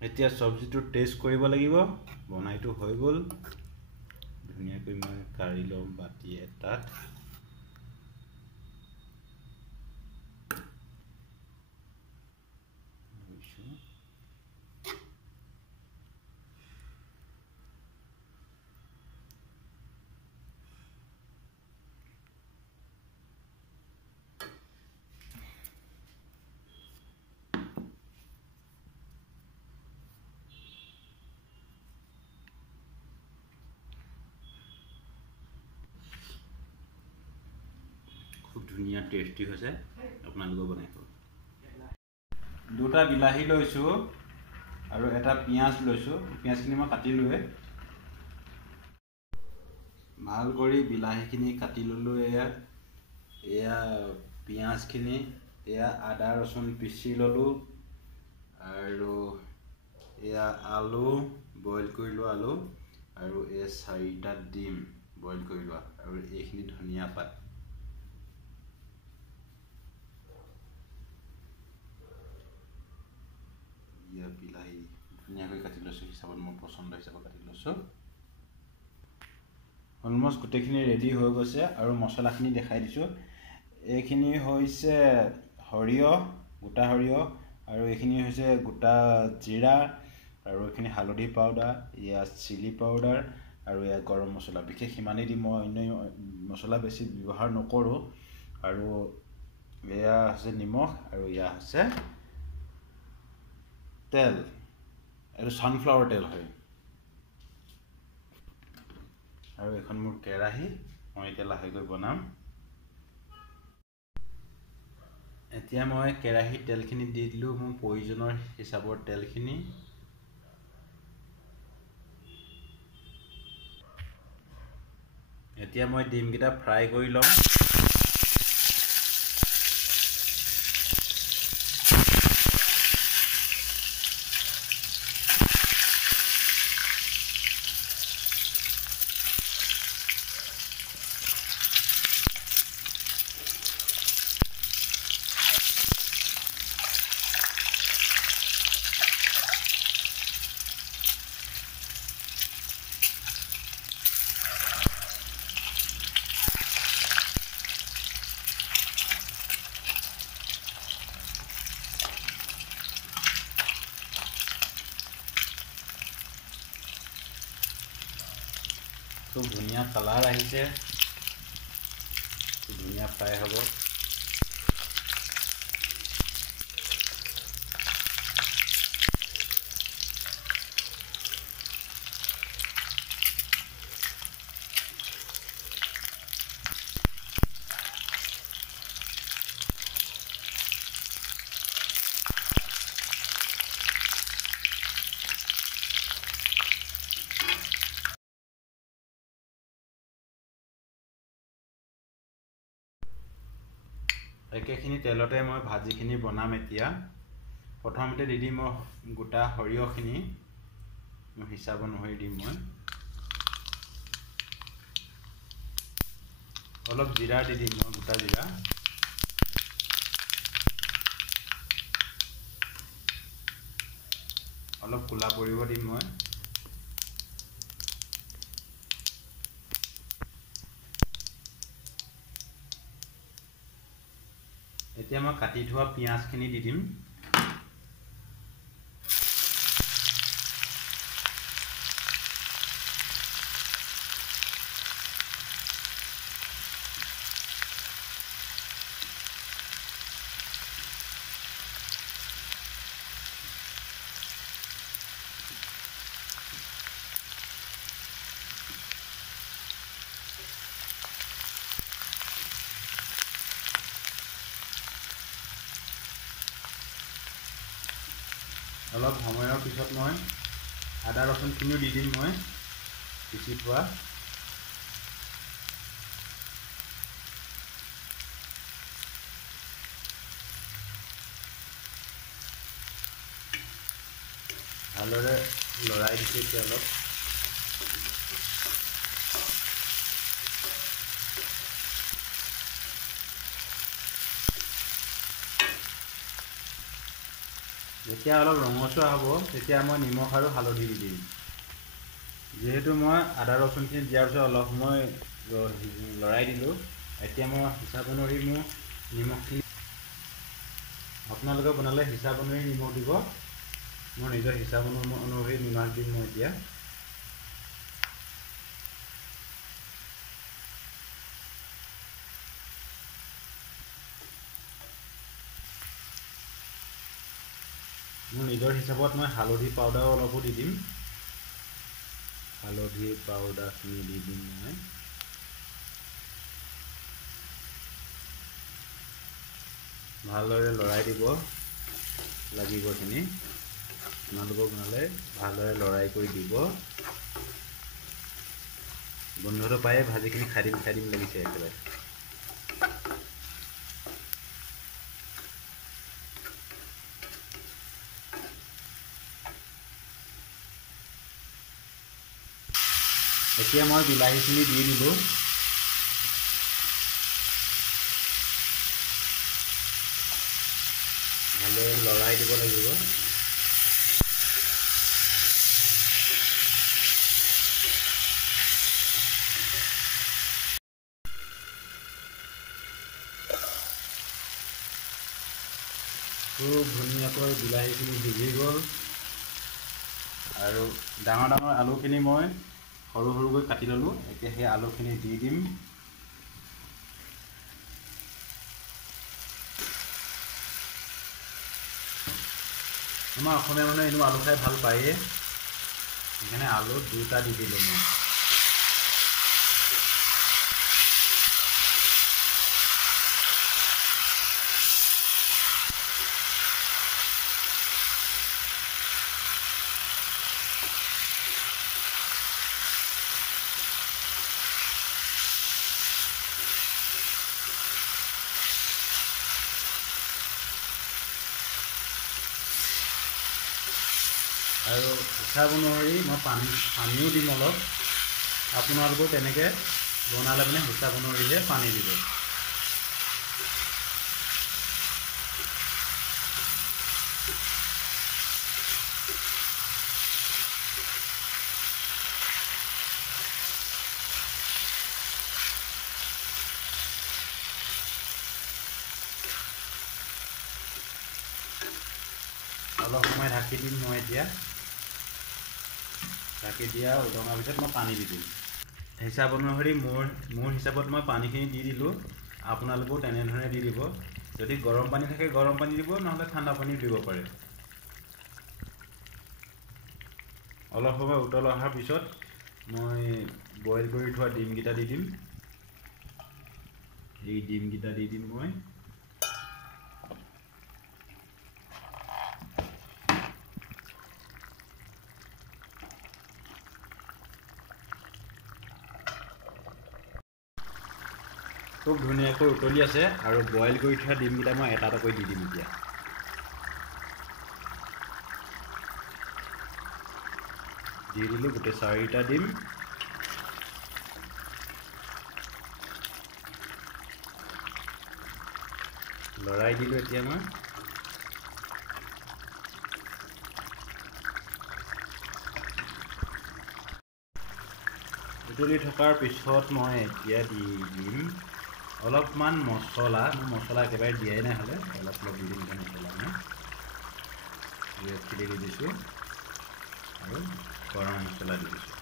এতিয়া সবজিটো টেষ্ট কৰিব লাগিব বনাইটো হৈ গ'ল ধুনীয়াকৈ মই কাঢ়ি লম বাটি এটাত খুব ধুনীয়া টেস্টি হৈছে আপোনালোকে বনাই খাব দুটা বিলাহী লৈছো আৰু এটা পিয়াজ লৈছো পিয়াজখিনি মই কাটি লুৱে ভাল কৰি বিলাহীখিনি কাটি ললো এয়া পিয়াজখিনি এয়া আদা ৰসুন পিচি ললো আৰু এয়া আলু বইল কৰি লোৱা আলু আৰু এই চাৰিটা ডিম বইল কৰি লোৱা আৰু এইখিনি ধনিয়া পাত বিলাহী ধুনীয়াকৈ কাটি লৈছো হিচাপত মোৰ পছন্দ হিচাপত কাটি লৈছো অলমোষ্ট গোটেইখিনি ৰেডি হৈ গৈছে আৰু মছলাখিনি দেখাই দিছো এইখিনি হৈছে সৰিয়হ গোটা সৰিয়হ আৰু এইখিনি হৈছে গোটা জিৰা আৰু এইখিনি হালধি পাউডাৰ ইয়া চিলি পাউডাৰ আৰু ইয়া গৰম মছলা বিশেষ ইমানেই দি মই অন্য মছলা বেছি ব্যৱহাৰ নকৰো আৰু এয়া আছে নিমখ আৰু ইয়া আছে তেল আৰু সানফ্লাৱাৰ তেল হয় আৰু এখন মোৰ কেৰাহী মই এতিয়া লাহেকৈ বনাম এতিয়া মই কেৰাহী তেলখিনি দি দিলো মোৰ প্ৰয়োজনৰ হিচাপৰ তেলখিনি এতিয়া মই ডিমকেইটা ফ্ৰাই কৰি লম খুব ধুনীয়া কালাৰ আহিছে ধুনীয়া ফ্ৰাই হ'ব একেখিনি তেলতে মই ভাজিখিনি বনাম এতিয়া প্ৰথমতে দি দিম মই গোটা সৰিয়হখিনি হিচাপ অনুসৰি দিম মই অলপ জিৰা দি দিম মই গোটা জিৰা অলপ কোলা পৰিব দিম মই এতিয়া মই কাটি থোৱা পিয়াজখিনি দি দিম অলপ সময়ৰ পিছত মই আদা ৰসুনখিনিও দি দিম মই পিচি থোৱা ভালদৰে লৰাই দিছো এতিয়া অলপ যেতিয়া অলপ ৰঙচুৱা হ'ব তেতিয়া মই নিমখ আৰু হালধি দি দিম। যেহেতু মই আদা ৰচুনখিনি দিয়াৰ পিছত অলপ সময় লৰাই দিলোঁ, এতিয়া মই হিচাপ অনুসৰি মোৰ নিমখখিনি, আপোনালোকে বনালে হিচাপ অনুসৰি নিমখ দিব। মই নিজৰ হিচাপ অনুসৰি নিমখ দিম মই এতিয়া। মোৰ নিজৰ হিচাপত মই হালধি পাউডাৰ অলপো দি দিম। হালধি পাউডাৰখিনি দি দিম মই। ভালদৰে লৰাই দিব লাগিব এইখিনি। আপোনালোকক বনালে ভালদৰে লৰাই কৰি দিব। গোন্ধটো পায়ে ভাজিখিনি খাই দিম লাগিছে একেবাৰে। এতিয়া মই বিলাহীখিনি দি দিলোঁ। ভালদৰে লৰাই দিব লাগিব। খুব ধুনীয়াকৈ বিলাহীখিনি সিজি গ'ল আৰু ডাঙৰ ডাঙৰ আলুখিনি মই সৰু সৰুকৈ কাটি ল'লোঁ। এতিয়া সেই আলুখিনি দি দিম। আমাৰ অসমীয়া মানুহে এনেও আলু খাই ভাল পায়েই, সেইকাৰণে আলু দুটা দি দিলোঁ মই। আৰু হিচাপ অনুসৰি মই পানীও দিম অলপ। আপোনালোকেও তেনেকৈ বনালে মানে হিচাপ অনুসৰিহে পানী দিব। অলপ সময় ঢাকি দিম মই এতিয়া। ঢাকি দিয়া উদঙাৰ পিছত মই পানী দি দিম। হিচাপ অনুসৰি মোৰ হিচাপত মই পানীখিনি দি দিলোঁ। আপোনালোকেও তেনেধৰণে দি দিব। যদি গৰম পানী থাকে গৰম পানী দিব, নহ'লে ঠাণ্ডা পানী দিব পাৰে। অলপ সময় উতল অহাৰ পিছত মই বইল কৰি থোৱা ডিমকেইটা দি দিম। এই ডিমকেইটা দি দিম মই। খুব ধুনীয়াকৈ উতলি আছে আৰু বইল কৰি থোৱা ডিমকেইটা মই এটা এটাকৈ দি দিম এতিয়া। দি দিলোঁ গোটেই 4টা ডিম। লৰাই দিলোঁ এতিয়া মই। উতলি থকাৰ পিছত মই এতিয়া দি দিম অলপমান মছলা। মই মছলা একেবাৰে দিয়াই নাই, হ'লে অলপ দি দিম মছলা। মই ৰেড চিলি দি দিছোঁ আৰু গৰম মছলা দি দিছোঁ।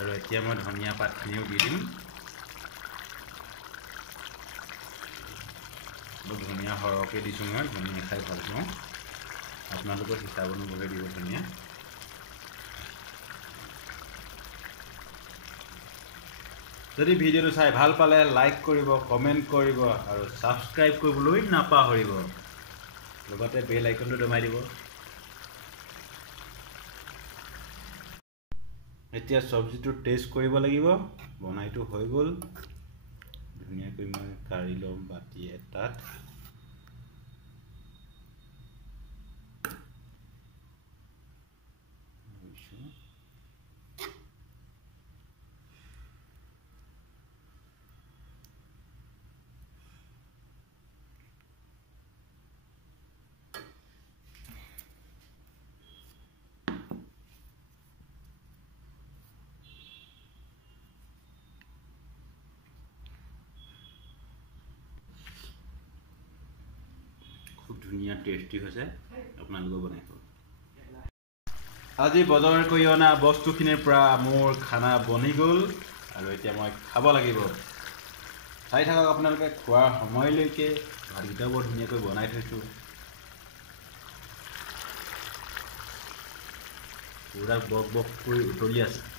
আৰু এতিয়া মই ধনিয়া পাতখিনিও দি দিম। ধনিয়া সৰহকৈ দিছোঁ মই, ধনিয়া খাই ভাল পাওঁ। আপোনালোকৰ হিচাপ অনুসৰি দিব ধনিয়া। যদি ভিডিঅ'টো চাই ভাল পালে লাইক কৰিব, কমেণ্ট কৰিব আৰু ছাবস্ক্ৰাইব কৰিবলৈ নাপাহৰিব। লগতে বেল আইকনটো দবাই দিব। এতিয়া চব্জিটো টেষ্ট কৰিব লাগিব। বনাইটো হৈ গ'ল। ধুনীয়াকৈ মই কাঢ়ি ল'ম বাতি এটাত। ধুনীয়া টেষ্টি হৈছে আপোনালোকে বনাই খাব আজি বজাৰ কৰি অনা বস্তুখিনিৰ পৰা মোৰ খানা বনি গ'ল আৰু এতিয়া মই খাব লাগিব চাই থাকক আপোনালোকে খোৱাৰ সময়লৈকে ভাতকেইটা বৰ ধুনীয়াকৈ বনাই থৈছোঁ পুৰা বক বক কৰি উতলি আছে